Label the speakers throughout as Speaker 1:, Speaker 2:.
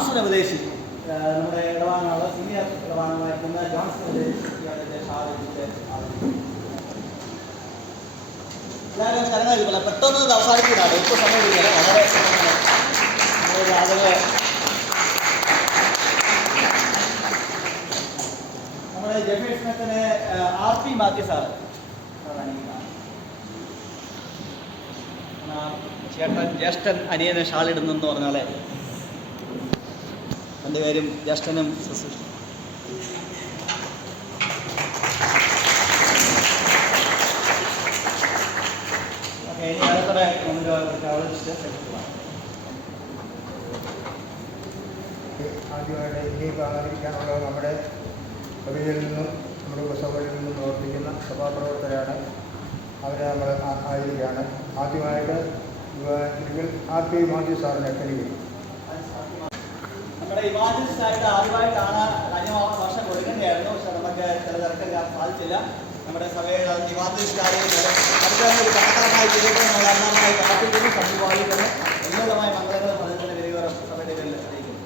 Speaker 1: Johnson ഉപദേശിച്ചു നമ്മുടെ ഇടവാനുള്ള senior ഇടവാങ്ങായിരിക്കുന്ന Johnson ഉപദേശിക്കുകയാണ് ആദരിക്കുന്നു. എല്ലാവരും പെട്ടെന്ന് അവസാനിക്കുന്നതാണ് ഇപ്പോൾ സമയം ഇല്ല വളരെ നമ്മുടെ ചേട്ടൻ ജ്യേഷ്ഠൻ അനിയനെ ഷാളിടുന്നു പറഞ്ഞാലേ രണ്ടുപേരും ജ്യേഷ്ഠനും ഓക്കെ ഇനി നമ്മുടെ ആദ്യമായിട്ട് ഇന്ത്യയിൽ ആദരിക്കാനുള്ളത് നമ്മുടെ കവിതയിൽ നിന്നും നമ്മുടെ ഉപസഭകളിൽ നിന്നും പ്രവർത്തിക്കുന്ന സഭാപ്രവർത്തകരാണ് അവരെ നമ്മൾ ആയിരിക്കുകയാണ് ആദ്യമായിട്ട് ഇതിൽ ആർ പി മാത്യു സാറിനെ ക്ഷണിക്കും നമ്മുടെ ആയിട്ട് ആദ്യമായിട്ടാണ് കഴിഞ്ഞ വർഷം കൊടുക്കേണ്ടതായിരുന്നു. പക്ഷെ നമുക്ക് ചില തിരക്കിൽ സാധിച്ചില്ല. നമ്മുടെ സഭയുടെ നിവാസിക്കാരെയും അടുത്ത ഒരു കണക്കാരനായി ജീവിതത്തിൽ നമ്മൾ അന്നാമായി കാത്തിരിക്കുന്നു. സമ്പാദിക്കുന്നു ഉന്നതമായ മംഗളങ്ങൾ അതിന്റെ വിവരം സഭയുടെ പേരിൽ അറിയിക്കുന്നു.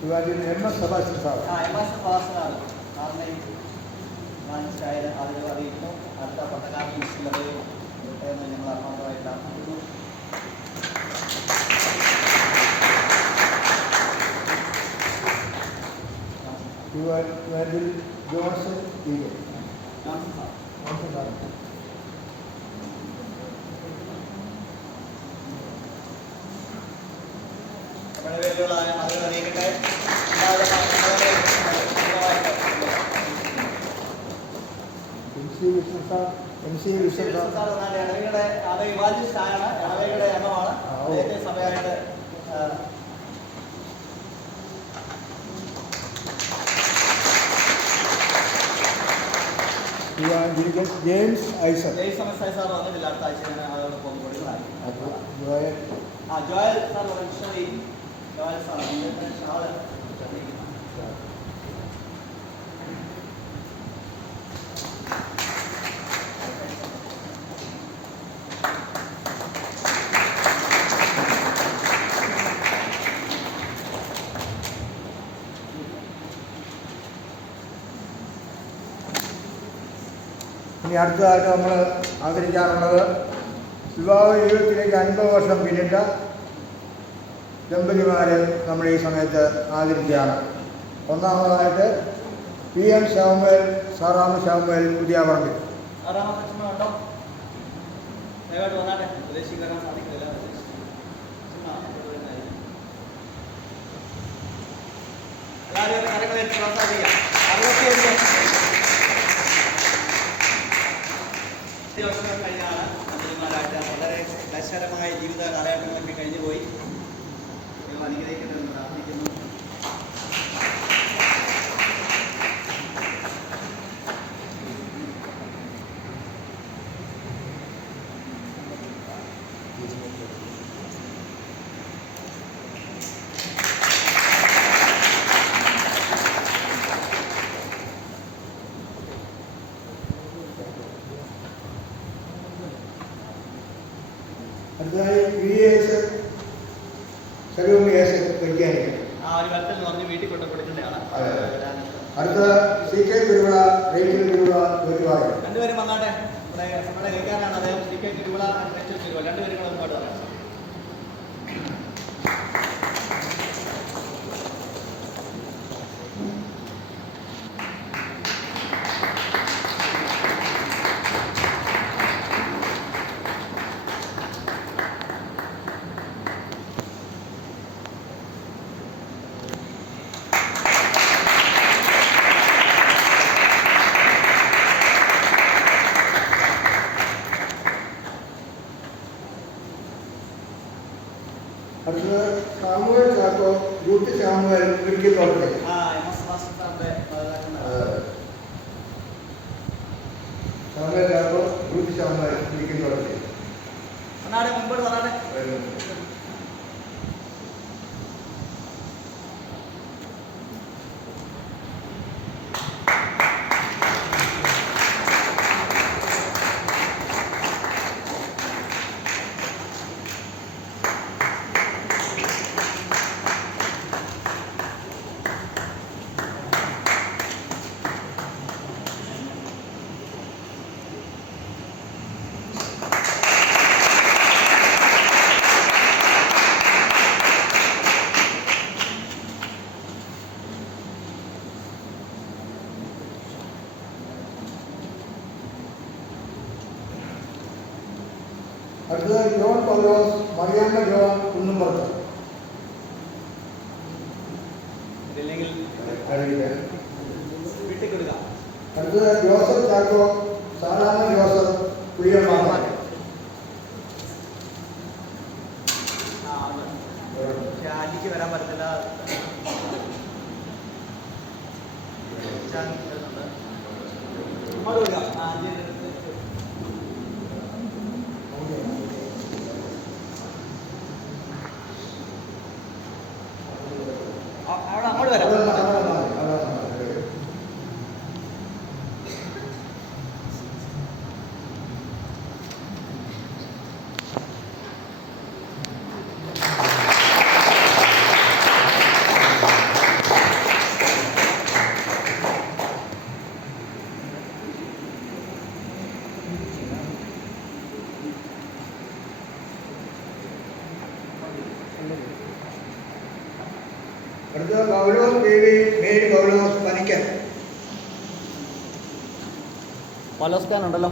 Speaker 1: ശിവാജിയിൽ എം എസ് സബാസ്റ്റ്യൻ സാർ. ആ എം എസ് ഫാസിനാണ് സാറിനെയും ഇമാജിൻസായ ആളുകൾ അറിയിക്കുന്നു. അടുത്ത എന്ന് ഞങ്ങൾ ആത്മാർത്ഥമായിട്ട് സാർ നമ്മുടെ പേരിലുള്ള ആളുകൾ അറിയിക്കട്ടെ എല്ലാവരും വളരെ M C Vishnu sir M C Vishnu sir ഇളവയുടെ ഇടവയുടെ അംഗമാണ് ആ, ഓ. അദ്ദേഹത്തെ സഭയായിട്ട് ആ, ശിവാജിരിക്കൽ ജെയിംസ് ഐസർ ജെയിംസ് സമസ്തായ സാർ വന്നിട്ടില്ല അടുത്ത ആഴ്ച ഞാൻ പോകുമ്പോൾ കൊടുക്കുന്നതായിരിക്കും. ജോയൽ. ആ ജോയൽ സാർ ജോയൽ സാർ ഇനി അടുത്തതായിട്ട് നമ്മൾ ആഗ്രഹിക്കാറുള്ളത് വിവാഹ ജീവിതത്തിലേക്ക് അൻപത് വർഷം പിന്നിട്ട ദമ്പതിമാരെ നമ്മൾ ഈ സമയത്ത് ആദരിക്കുകയാണ്. ഒന്നാമതായിട്ട് P M Samuel Saramma Samuel പുതിയ പറമ്പിൽ എല്ലാവരും വർഷങ്ങൾ കഴിഞ്ഞാണ് മന്ത്രിമാരായിട്ട് വളരെ ക്ലേശകരമായ ജീവിത കാലഘട്ടങ്ങളൊക്കെ കഴിഞ്ഞുപോയി ദൈവം അനുഗ്രഹിക്കണമെന്ന് പ്രാർത്ഥിക്കുന്നു. അടുത്തതായി വി എസ് സലൂമി എസ് വൈജ്ഞാനികൻ. അടുത്ത C K Thiruvila Rachel Thiruvila ജ്യോതിവാദം രണ്ടുപേരും വന്നാട്ടെ? നമ്മുടെ കൈക്കാരനാണ് അദ്ദേഹം. സി കെ തിരുവിള രണ്ടുപേരും മുമ്പോട്ട് പറയാം No.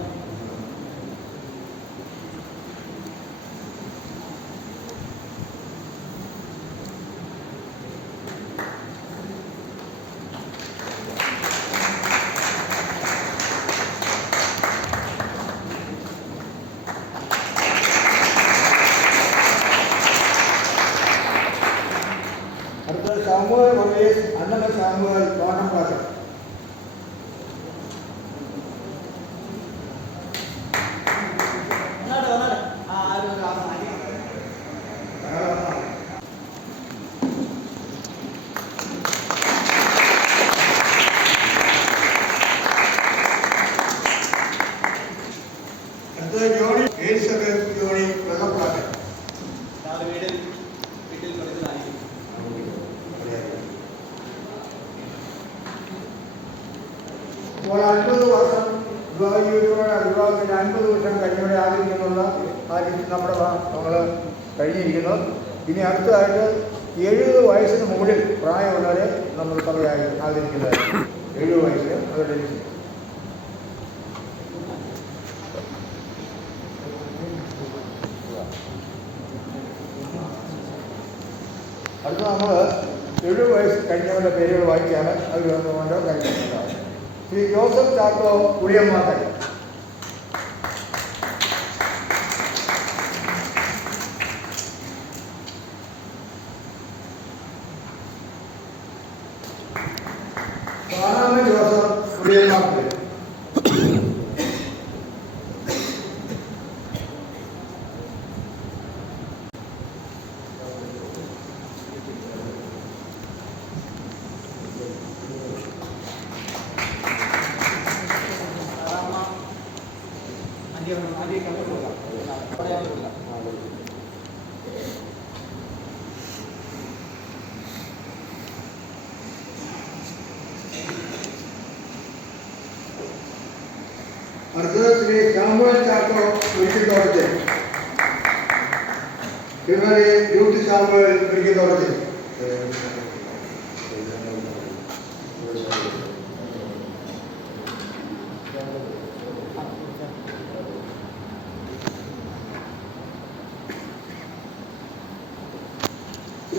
Speaker 1: ഇപ്പോൾ അൻപത് വർഷം യുവതിയുടെ വിവാഹത്തിന് അൻപത് വർഷം കഴിഞ്ഞവിടെ ആഗ്രഹിക്കുന്നുള്ള ആഗ്രഹിച്ച് നമ്മുടെ നമ്മൾ കഴിഞ്ഞിരിക്കുന്നു. ഇനി അടുത്തതായിട്ട് എഴുപത് വയസ്സിന് മുകളിൽ പ്രായമുള്ളവരെ നമ്മൾ പറയാൻ ആഗ്രഹിക്കുന്നത് എഴുപത് വയസ്സിൽ അവരുടെ ఔషధ శాఖలో ఉడియమ్మాతాయి बारह में जो उड़ियम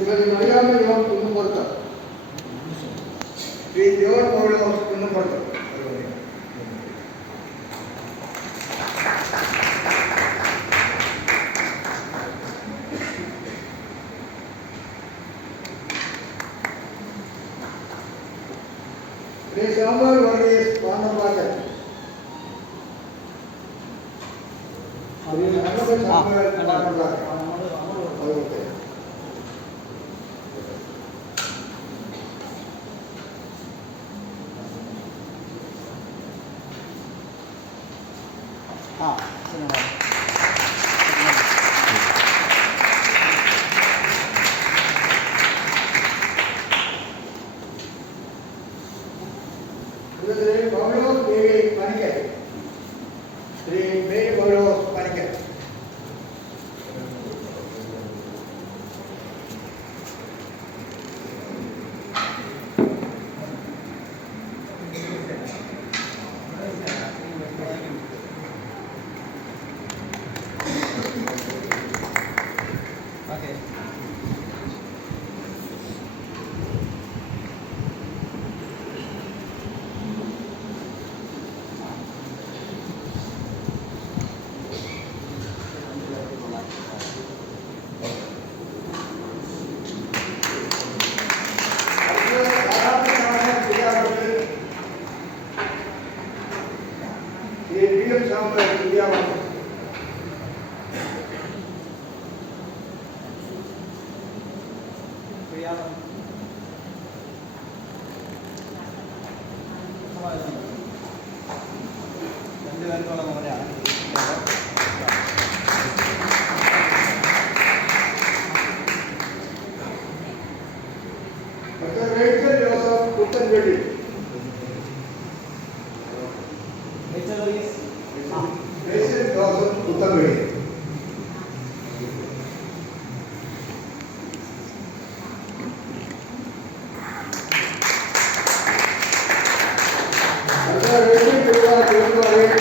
Speaker 1: ಇವರಿಗೆ ಮಳೆಯಾದ ಇವಾಗ ತುಂಬ ಬರ್ತಾರೆ ಈ ದೇವರ ಮೌಲ್ಯ ತುಂಬ ಬರ್ತಾರೆ Thank you.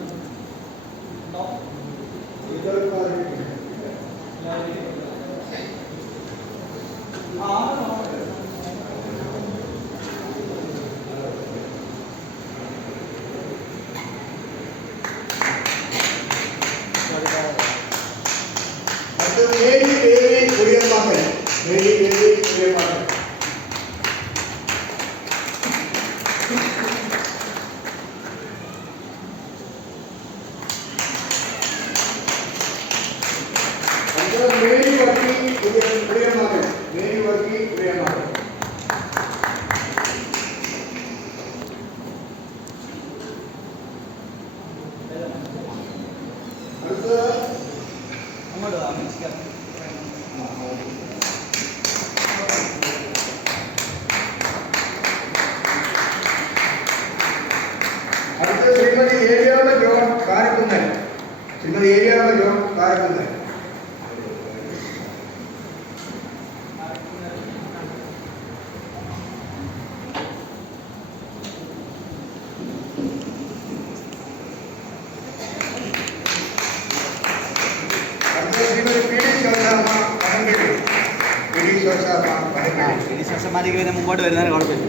Speaker 1: അങ്ങോട്ട് വരുന്നതിന് കുഴപ്പമില്ല.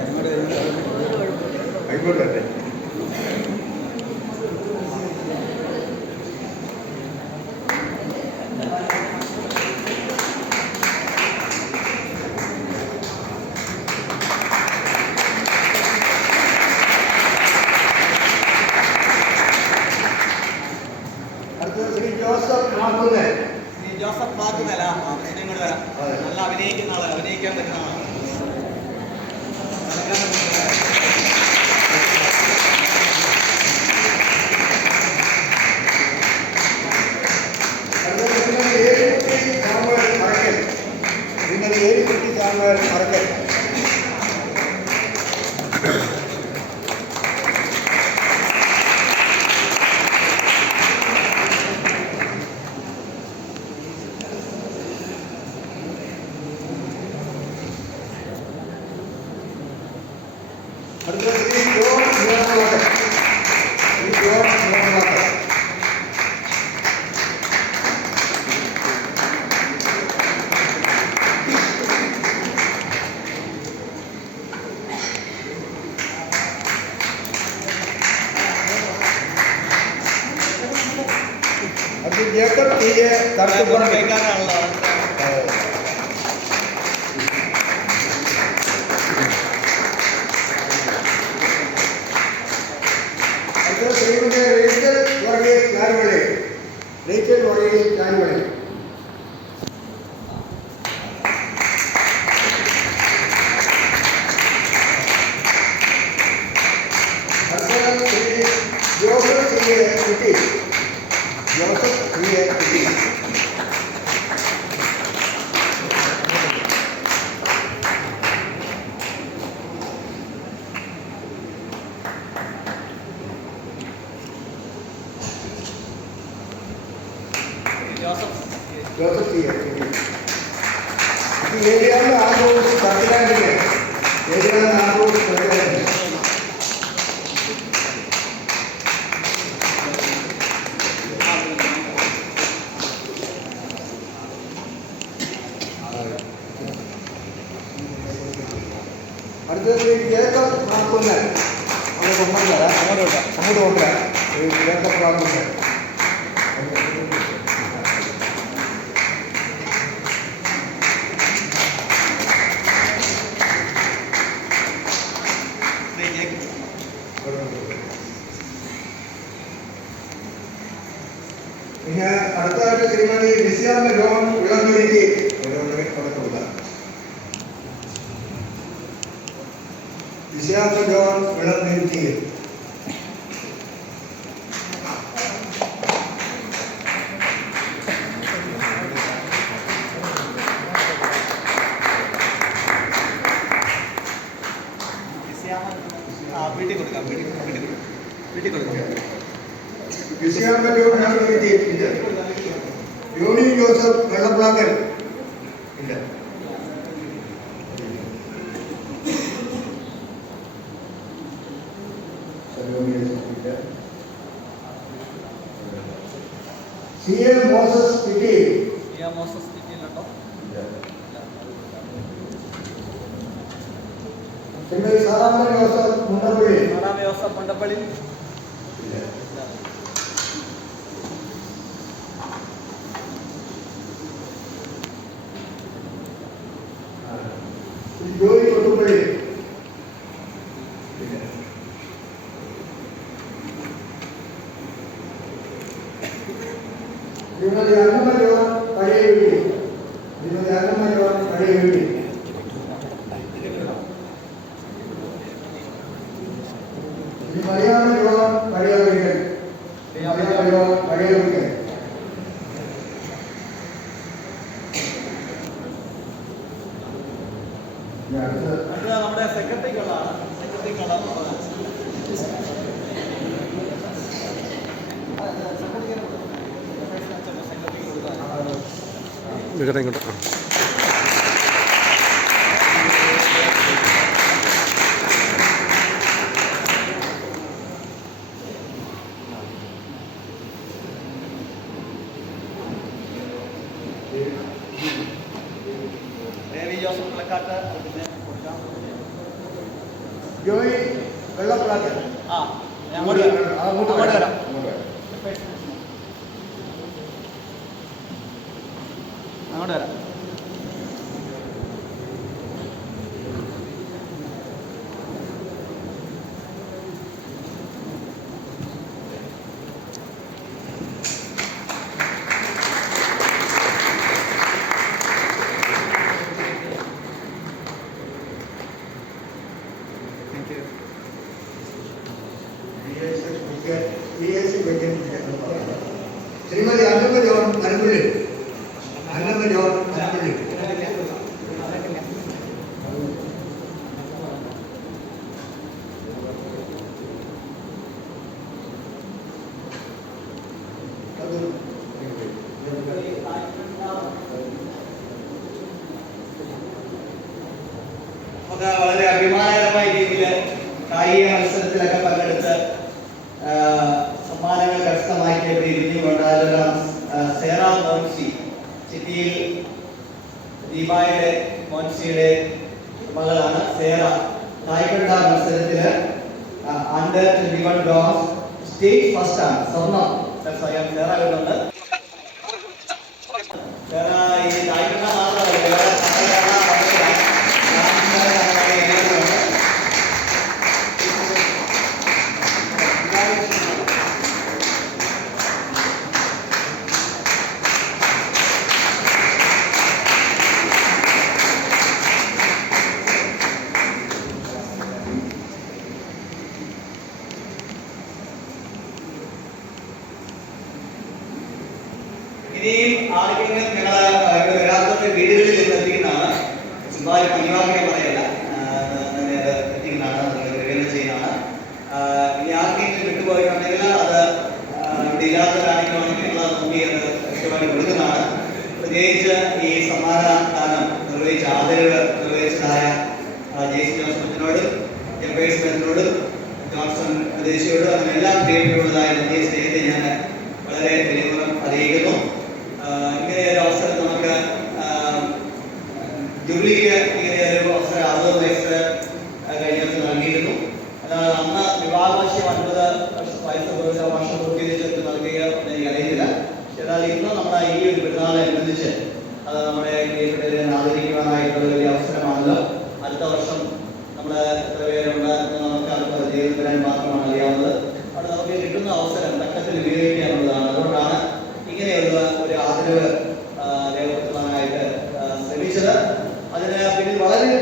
Speaker 1: അങ്ങോട്ട് വരുന്നതിന് കുഴപ്പമില്ല. ಜ್ಞಾನಿಗಳೇ ರೈತರು ಒಡೆಯ ಜ್ಞಾನಿಗಳೇ ಅಂಜನರಿಗೆ ಏಕಪ್ ಮಾಡ್ಕೊಂಡೆ ಅವರು ಬಂದ್ರೆ ಅವರು ಸಮುದ್ರ ಹೋಗ್ರೆ ಏಕಪ್ ಮಾಡ್ಕೊಂಡೆ വിഷയങ്ങളിലൂടെ ഇവനെ തെറ്റിയത് യൂണി ജോസഫ് വെള്ളപ്ലാക്കൽ ജോലി കൊടുക്കുമ്പോഴേ നിങ്ങളുടെ Going BSc Paytm Shrimati Annamuri అరుణులు ഈ സമ്മാനദാനം നിർവഹിച്ച ആദരവ് നിർവഹിച്ചതായ ജെയ്സി ജോസഫിനോടും എംപേഴ്സ് ബന്ധനോടും ജോൺസൺ ദേശീയോടും അങ്ങനെ എല്ലാ പ്രിയപ്പെട്ടതായ എന്റെ സ്നേഹത്തെ ഞാൻ വളരെ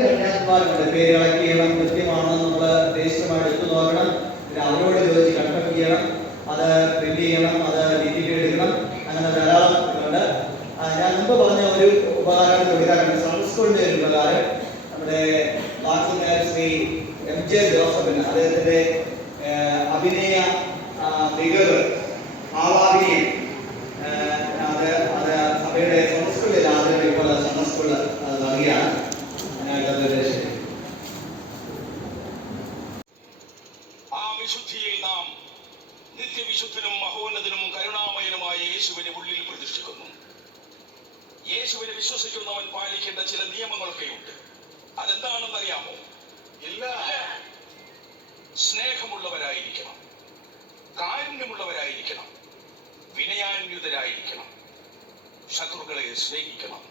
Speaker 1: കന്യാസ്മാരുണ്ട് പേര് കളക്ട് ചെയ്യണം കൃത്യമാണോ എടുത്തു നോക്കണം. പിന്നെ അവരോട് ചോദിച്ച് കൺഫേം ചെയ്യണം. അത് പ്രിന്റ് ചെയ്യണം. അത് ഡിജിറ്റ് എടുക്കണം. അങ്ങനെ ധാരാളം ഞാൻ മുമ്പ് പറഞ്ഞ ഒരു ഉപകാരം കൊടുക്കാറുണ്ട് സൺഡർ ഒരു ഉപകാരം. നമ്മുടെ വാക്സിൻ ശ്രീ എം ജെ ജോസഫിന് അദ്ദേഹത്തിന്റെ അഭിനയ മികവ്. കാരുണ്യമുള്ളവരായിരിക്കണം വിനയാന്യുതരായിരിക്കണം ശത്രുക്കളെ സ്നേഹിക്കണം.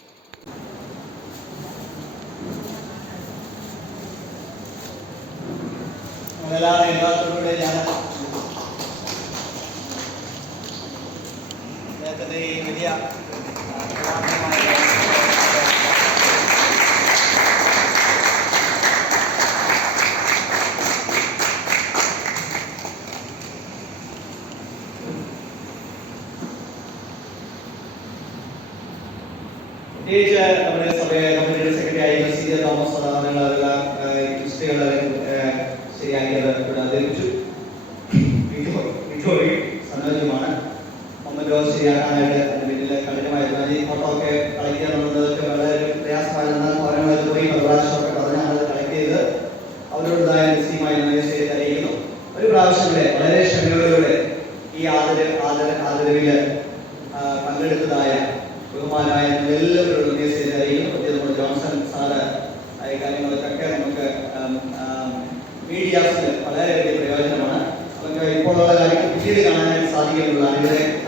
Speaker 1: ഞാൻ വലിയ ഇഞ്ചോറി സംഗതിയുമാണ് ഒന്ന് ഡോ ശരിയാക്കാനായിട്ട് അതിന് പിന്നിലെ കഠിനമായിരുന്നു ഈ ഫോട്ടോയൊക്കെ കളക്ട് ചെയ്യാന്നുള്ളതൊക്കെ വളരെ പ്രയാസമായിരുന്ന. ഓരോന്നത് പോയി പ്രാവശ്യമൊക്കെ പറഞ്ഞ് അത് കളക്ട് ചെയ്ത് അവരോടേതായ നിശ്ചയമായി നിർദ്ദേശം ചെയ്ത് ഒരു പ്രാവശ്യം വളരെ ക്ഷമയോടുകൂടെ ഈ ആദര ആദര ആദരവിൽ வாழ்க்கையில் வாழ்கிற